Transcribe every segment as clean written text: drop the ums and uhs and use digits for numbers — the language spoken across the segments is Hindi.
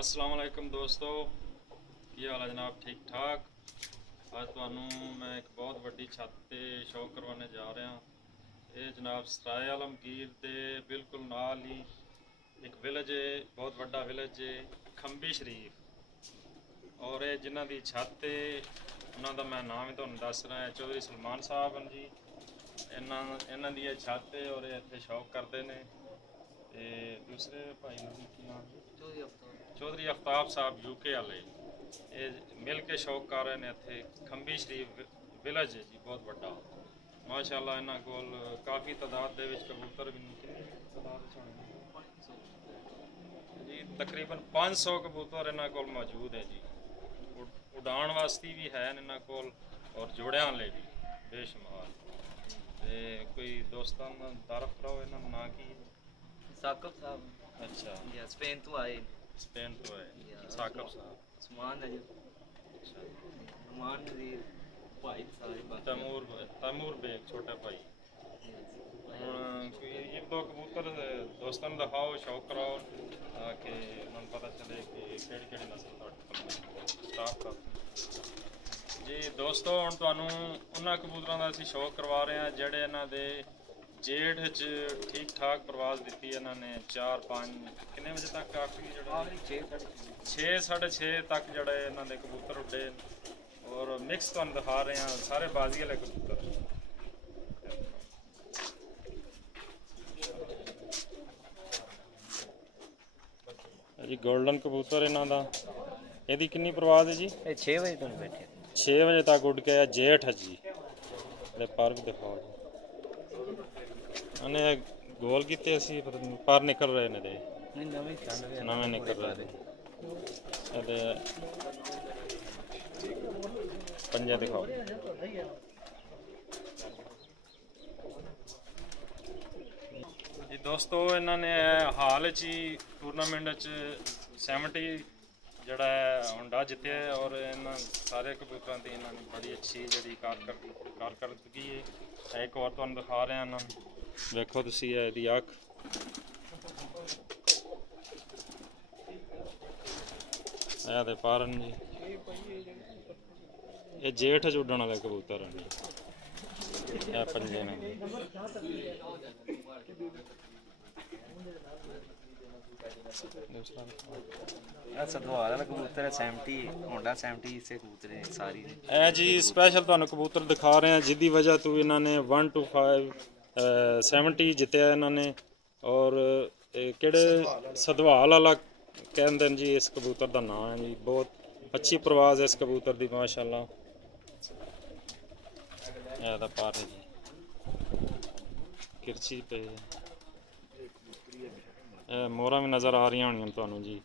अस्सलाम वालेकुम दोस्तों, की हाल है जनाब? ठीक ठाक। आज तुहानू मैं एक बहुत वड्डी छत ते शो करवाने जा रहा। ये जनाब सराय आलमगीर दे बिल्कुल नाल ही एक विलेज है, बहुत वड्डा विलेज है खंबी शरीफ। और ये जिन्हां दी छत है उन्हां दा मैं नाम ही तुहानू दस रहा है, चौधरी सलमान साहब हैं जी। इन्हां दी छत है और ये इत्थे शौक करते हैं। ते दूसरे भाई की नाम चौधरी आफ्ताब साहब यूके वाले, ये मिल के शौक कर रहे हैं। इत्थे खंबी शरीफ विलेज है जी, बहुत बड़ा माशाअल्लाह। इन्हां कोल काफ़ी तादाद दे विच कबूतर भी जी, तकरीबन 500 कबूतर इन्हां कोल मौजूद है जी। उड़ान वास्ते भी है इन्हां कोल और जोड़ियां वाले भी बेशुमार। ते कोई दोस्तां दा तारफ कराओ, इन्हां दा नां की? साकब साहब। अच्छा, या स्पेन तो आए। स्पेन तो है साकब साहब। उस्मान है जो अच्छा, नुमान नज़ीर भाई सारे बाकी तैमूर बेग छोटा भाई। एक दो कबूतर दोस्तों दिखाओ, शौक कराओ ताकि उन्हें पता चले कि केड़ी नस्ल स्टाफ का जी। दोस्तों हुण तुहानू उन्हां कबूतरां दा असीं शौक करवा रहे हैं जिहड़े इन्हां दे जेठ च ठीक ठाक परवाज दी। इन्होंने 4-5 कितने बजे तक आखिरी जो 6-6:30 तक जोड़े इन्होंने कबूतर उड्डे और मिक्स तुम दिखा रहे हैं सारे बाजी वाले कबूतर जी। गोल्डन कबूतर इन्हों का यदि कितनी परवाज है जी? 6 बजे तुम बैठे 6 बजे तक उड़ के जेठ है जी। पर भी दिखाओ जी, उन्हें गोल किते असी पर निकल रहे ने, नवे निकल रहे पंजे दिखाओ जी। दोस्तों इन्होंने हाल च ही टूरनामेंट 70 जड़ा होंडा जिते और इन सारे कबूतरों की इन्होंने बड़ी अच्छी जी कारकर्दगी है। एक और तुम दिखा रहे हैं इन्होंने, देखो तुसी इहदी अख ते पारन जी। ये जेठ च उड्डण वाले कबूतर हैं जी, ये पंजे ने। कबूतर है 70 होंडा 70 से कबूतर है सारी ए जी। स्पेशल तुहानू कबूतर दिखा रहे हैं जिदी वजह तो इन्होंने 1 to 5 70 जितया इन्होंने। और केड़े सधवाल वाला कहते हैं जी, इस कबूतर का नाम है जी। बहुत अच्छी परवाज है इस कबूतर की माशाअल्लाह। पार है जी, किरची पे मोहरा भी नज़र आ रही होनी तुहानू जी।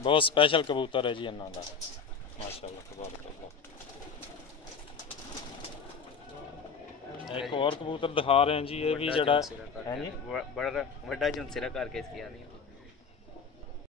बहुत स्पेशल कबूतर है जी इन्हों का माशाअल्लाह तबारक। एक और कबूतर दिखा रहे हैं जी, ये भी जड़ा है जी बड़ा बड़ा जो सिरा करके इसकी आनी है।